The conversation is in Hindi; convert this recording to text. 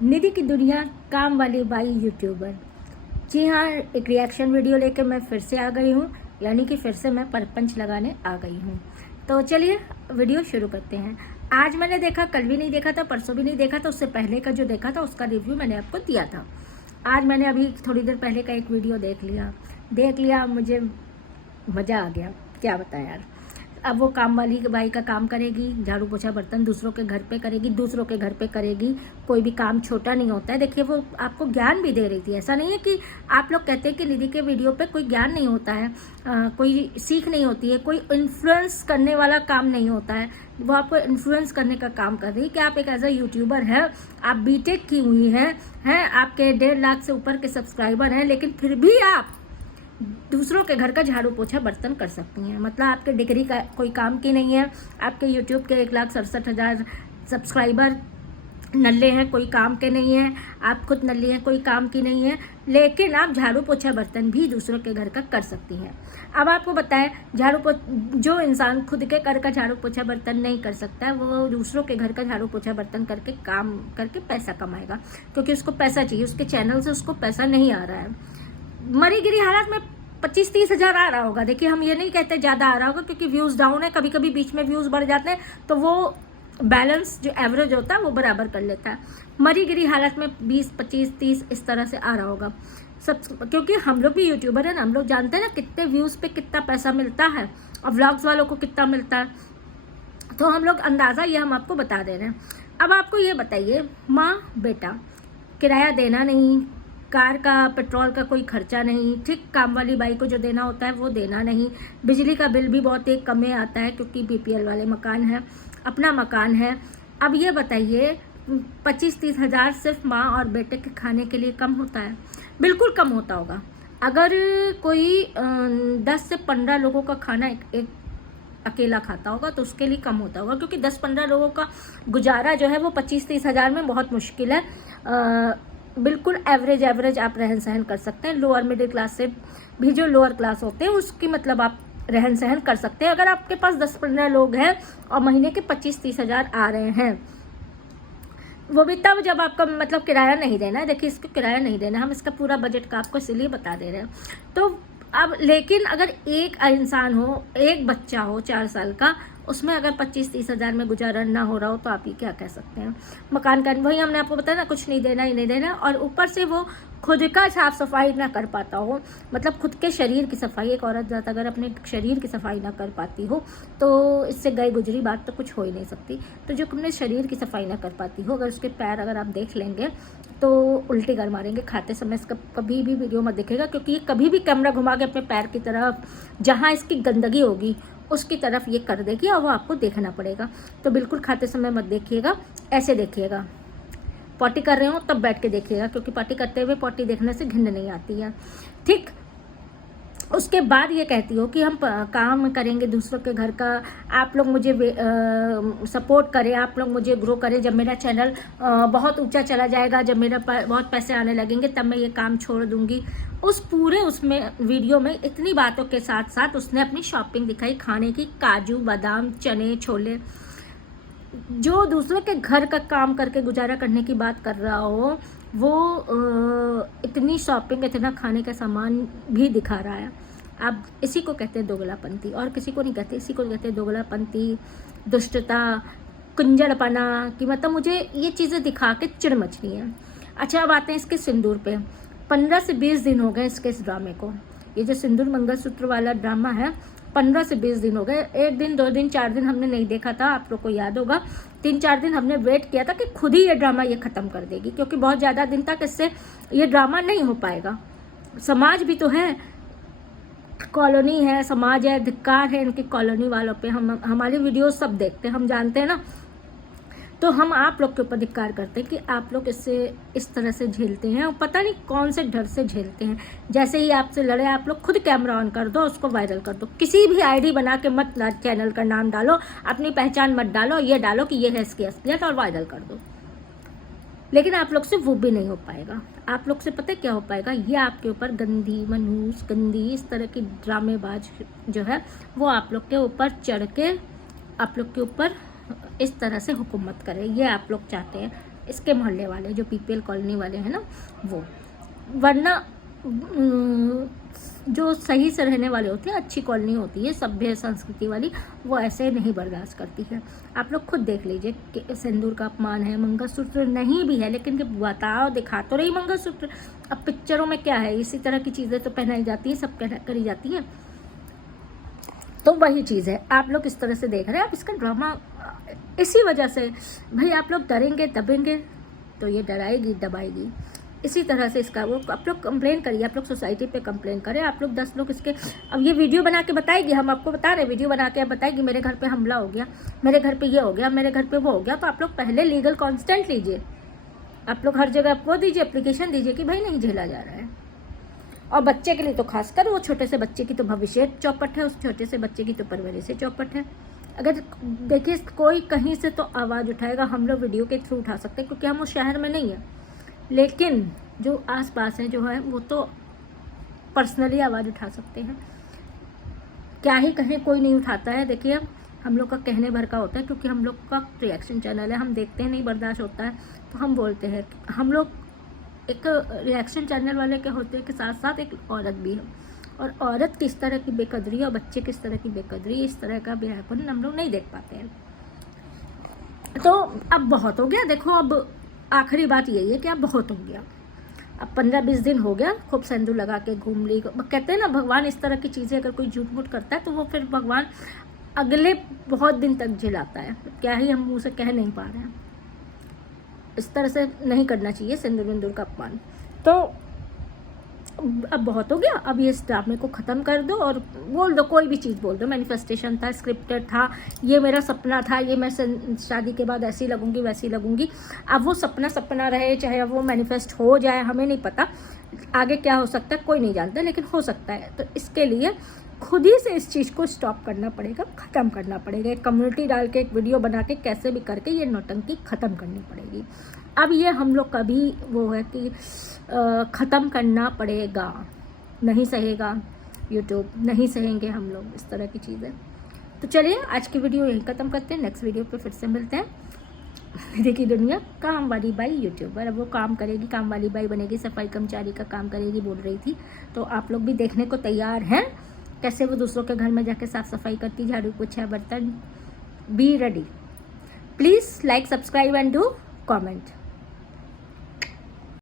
निधि की दुनिया काम वाली बाई यूट्यूबर। जी हाँ, एक रिएक्शन वीडियो लेकर मैं फिर से आ गई हूँ, यानी कि फिर से मैं परपंच लगाने आ गई हूँ। तो चलिए वीडियो शुरू करते हैं। आज मैंने देखा, कल भी नहीं देखा था, परसों भी नहीं देखा था, उससे पहले का जो देखा था उसका रिव्यू मैंने आपको दिया था। आज मैंने अभी थोड़ी देर पहले का एक वीडियो देख लिया, मुझे मज़ा आ गया, क्या बताएं यार। अब वो काम वाली बाई का काम करेगी, झाड़ू पोछा बर्तन दूसरों के घर पे करेगी, दूसरों के घर पे करेगी। कोई भी काम छोटा नहीं होता है। देखिए, वो आपको ज्ञान भी दे रही थी। ऐसा नहीं है कि आप लोग कहते हैं कि निधि के वीडियो पे कोई ज्ञान नहीं होता है, कोई सीख नहीं होती है, कोई इन्फ्लुएंस करने वाला काम नहीं होता है। वो आपको इन्फ्लुएंस करने का काम कर रही है कि आप एक एज अ यूट्यूबर है, आप बीटेक की हुई हैं, आपके 1.5 लाख से ऊपर के सब्सक्राइबर हैं, लेकिन फिर भी आप दूसरों के घर का झाड़ू पोछा बर्तन कर सकती हैं। मतलब आपके डिग्री का कोई काम की नहीं है। आपके यूट्यूब के 1,67,000 सब्सक्राइबर नल्ले हैं, कोई काम के नहीं है। आप खुद नल्ली हैं, कोई काम की नहीं है, लेकिन आप झाड़ू पोछा बर्तन भी दूसरों के घर का कर सकती हैं। अब आपको बताएं, जो इंसान खुद के घर का झाड़ू पोछा बर्तन नहीं कर सकता है, वो दूसरों के घर का झाड़ू पोछा बर्तन करके काम करके पैसा कमाएगा, क्योंकि उसको पैसा चाहिए। उसके चैनल से उसको पैसा नहीं आ रहा है। मरी गिरी हालत में 25-30 हज़ार आ रहा होगा। देखिए, हम ये नहीं कहते ज़्यादा आ रहा होगा, क्योंकि व्यूज़ डाउन है, कभी कभी बीच में व्यूज़ बढ़ जाते हैं, तो वो बैलेंस जो एवरेज होता है वो बराबर कर लेता है। मरी गिरी हालत में 20, 25, 30 इस तरह से आ रहा होगा सब, क्योंकि हम लोग भी यूट्यूबर है ना, हम लोग जानते हैं ना कितने व्यूज़ पे कितना पैसा मिलता है और व्लॉग्स वालों को कितना मिलता है। तो हम लोग अंदाज़ा ये हम आपको बता दे रहे हैं। अब आपको ये बताइए, माँ बेटा, किराया देना नहीं, कार का पेट्रोल का कोई खर्चा नहीं, ठीक, काम वाली बाई को जो देना होता है वो देना नहीं, बिजली का बिल भी बहुत ही कम में आता है, क्योंकि बीपीएल वाले मकान है, अपना मकान है। अब ये बताइए, 25-30 हज़ार सिर्फ माँ और बेटे के खाने के लिए कम होता है? बिल्कुल कम होता होगा। अगर कोई 10 से 15 लोगों का खाना एक अकेला खाता होगा तो उसके लिए कम होता होगा, क्योंकि 10-15 लोगों का गुजारा जो है वो 25-30 हज़ार में बहुत मुश्किल है। बिल्कुल एवरेज आप रहन सहन कर सकते हैं। लोअर मिडिल क्लास से भी, जो लोअर क्लास होते हैं उसकी मतलब आप रहन सहन कर सकते हैं। अगर आपके पास 10-15 लोग हैं और महीने के 25-30 हज़ार आ रहे हैं, वो भी तब जब आपका मतलब किराया नहीं देना है। देखिए, इसको किराया नहीं देना, हम इसका पूरा बजट का आपको इसलिए बता दे रहे हैं। तो अब लेकिन अगर एक इंसान हो, एक बच्चा हो 4 साल का, उसमें अगर 25-30 हज़ार में गुजारा ना हो रहा हो, तो आप ये क्या कह सकते हैं? मकान का वही हमने आपको बताया ना, कुछ नहीं देना ही नहीं देना, और ऊपर से वो खुद का साफ सफाई ना कर पाता हो, मतलब खुद के शरीर की सफाई। एक औरत जात अगर अपने शरीर की सफाई ना कर पाती हो, तो इससे गई गुजरी बात तो कुछ हो ही नहीं सकती। तो जो अपने शरीर की सफाई ना कर पाती हो, अगर उसके पैर अगर आप देख लेंगे तो उल्टी कर मारेंगे खाते समय। इसका कभी भी वीडियो मत देखेगा, क्योंकि ये कभी भी कैमरा घुमा के अपने पैर की तरफ, जहाँ इसकी गंदगी होगी उसकी तरफ ये कर देगी, और वो आपको देखना पड़ेगा। तो बिल्कुल खाते समय मत देखिएगा, ऐसे देखिएगा। पॉटी कर रहे हो तब बैठ के देखिएगा, क्योंकि पॉटी करते हुए पॉटी देखने से घिन नहीं आती है, ठीक। उसके बाद ये कहती हो कि हम काम करेंगे दूसरों के घर का, आप लोग मुझे सपोर्ट करें, आप लोग मुझे ग्रो करें। जब मेरा चैनल बहुत ऊंचा चला जाएगा, जब मेरा बहुत पैसे आने लगेंगे, तब मैं ये काम छोड़ दूंगी। उसमें वीडियो में इतनी बातों के साथ साथ उसने अपनी शॉपिंग दिखाई, खाने की, काजू बादाम चने छोले। जो दूसरों के घर का काम करके गुजारा करने की बात कर रहा हो, वो इतनी शॉपिंग, इतना खाने का सामान भी दिखा रहा है। आप इसी को कहते हैं दोगलापंती, और किसी को नहीं कहते। इसी को कहते हैं दोगलापंती, दुष्टता, कुंजड़पना, कि मतलब मुझे ये चीज़ें दिखा के चिढ़ मचनी है। अच्छा, अब आते हैं इसके सिंदूर पे। 15 से 20 दिन हो गए इसके इस ड्रामे को। ये जो सिंदूर मंगलसूत्र वाला ड्रामा है, 15 से 20 दिन हो गए। 1 दिन 2 दिन 4 दिन हमने नहीं देखा था, आप लोग को याद होगा। 3-4 दिन हमने वेट किया था कि खुद ही ये ड्रामा ये ख़त्म कर देगी, क्योंकि बहुत ज़्यादा दिन तक इससे ये ड्रामा नहीं हो पाएगा। समाज भी तो है, कॉलोनी है, समाज है, धिक्कार है इनकी कॉलोनी वालों पे। हम हमारी वीडियो सब देखते हैं, हम जानते हैं ना। तो हम आप लोग के ऊपर धिक्कार करते हैं कि आप लोग इससे इस तरह से झेलते हैं, और पता नहीं कौन से डर से झेलते हैं। जैसे ही आपसे लड़े, आप लोग खुद कैमरा ऑन कर दो, उसको वायरल कर दो। किसी भी आईडी बना के मत चैनल का नाम डालो, अपनी पहचान मत डालो, ये डालो कि ये है इसकी असलियत, और वायरल कर दो। लेकिन आप लोग से वो भी नहीं हो पाएगा। आप लोग से पता क्या हो पाएगा? ये आपके ऊपर गंदी मनहूस, गंदी इस तरह की ड्रामेबाज जो है, वो आप लोग के ऊपर चढ़ के आप लोग के ऊपर इस तरह से हुकूमत करे। ये आप लोग चाहते हैं, इसके मोहल्ले वाले जो पीपीएल कॉलोनी वाले हैं ना वो, वरना जो सही से रहने वाले होते हैं, अच्छी कॉलोनी होती है सभ्य संस्कृति वाली, वो ऐसे नहीं बर्दाश्त करती है। आप लोग खुद देख लीजिए कि सिंदूर का अपमान है, मंगलसूत्र नहीं भी है, लेकिन बताओ दिखा तो रही मंगलसूत्र। अब पिक्चरों में क्या है, इसी तरह की चीज़ें तो पहनाई जाती हैं, सब करी जाती हैं। तो वही चीज़ है, आप लोग इस तरह से देख रहे हैं, आप इसका ड्रामा इसी वजह से, भाई आप लोग डरेंगे दबेंगे तो ये डराएगी दबाएगी, इसी तरह से इसका वो। आप लोग कंप्लेन करिए, आप लोग सोसाइटी पे कंप्लेन करें, आप लोग 10 लोग इसके, अब ये वीडियो बना के बताएगी, हम आपको बता रहे हैं, वीडियो बना के बताएगी मेरे घर पे हमला हो गया, मेरे घर पे ये हो गया, मेरे घर पे वो हो गया, तो आप लोग पहले लीगल कॉन्स्टेंट लीजिए, आप लोग हर जगह वो दीजिए, एप्लीकेशन दीजिए कि भाई नहीं झेला जा रहा है। और बच्चे के लिए तो खासकर, वो छोटे से बच्चे की तो भविष्य चौपट है, उस छोटे से बच्चे की तो परवरिश से चौपट है। अगर देखिए कोई कहीं से तो आवाज़ उठाएगा, हम लोग वीडियो के थ्रू उठा सकते हैं क्योंकि हम उस शहर में नहीं है, लेकिन जो आसपास है जो है वो तो पर्सनली आवाज़ उठा सकते हैं। क्या ही कहें, कोई नहीं उठाता है। देखिए हम लोग का कहने भर का होता है, क्योंकि हम लोग का रिएक्शन चैनल है, हम देखते हैं, नहीं बर्दाश्त होता है तो हम बोलते हैं। हम लोग एक रिएक्शन चैनल वाले के होते के साथ साथ एक औरत भी है, और औरत किस तरह की बेकदरी और बच्चे किस तरह की बेकदरी, इस तरह का बेहयापन हम लोग नहीं देख पाते हैं। तो अब बहुत हो गया, देखो अब आखिरी बात यही है कि अब बहुत हो गया, अब 15-20 दिन हो गया, खूब सिंदूर लगा के घूम ली। कहते हैं ना भगवान इस तरह की चीज़ें अगर कोई झूठ मूठ करता है तो वो फिर भगवान अगले बहुत दिन तक झिलाता है। क्या ही हम मुँह से कह नहीं पा रहे हैं, इस तरह से नहीं करना चाहिए सिंदूर विंदूर का अपमान। तो अब बहुत हो गया, अब ये ड्रामे को ख़त्म कर दो और बोल दो, कोई भी चीज़ बोल दो, मैनिफेस्टेशन था, स्क्रिप्टेड था, ये मेरा सपना था, ये मैं शादी के बाद ऐसी लगूंगी वैसी लगूंगी। अब वो सपना रहे, चाहे वो मैनिफेस्ट हो जाए, हमें नहीं पता आगे क्या हो सकता है, कोई नहीं जानता, लेकिन हो सकता है। तो इसके लिए खुद ही से इस चीज़ को स्टॉप करना पड़ेगा, ख़त्म करना पड़ेगा। एक कम्युनिटी डाल के, एक वीडियो बना के, कैसे भी करके ये नौटंकी ख़त्म करनी पड़ेगी। अब ये हम लोग का भी वो है कि ख़त्म करना पड़ेगा, नहीं सहेगा यूट्यूब, नहीं सहेंगे हम लोग इस तरह की चीज़ें। तो चलिए आज की वीडियो यहीं ख़त्म करते हैं, नेक्स्ट वीडियो पे फिर से मिलते हैं। देखिए दुनिया काम वाली बाई यूट्यूबर, अब वो काम करेगी, काम वाली बाई बनेगी, सफाई कर्मचारी का काम करेगी बोल रही थी। तो आप लोग भी देखने को तैयार हैं कैसे वो दूसरों के घर में जाके साफ़ सफाई करती, झाड़ू पोछा बर्तन। Be ready, please like, subscribe and do comment.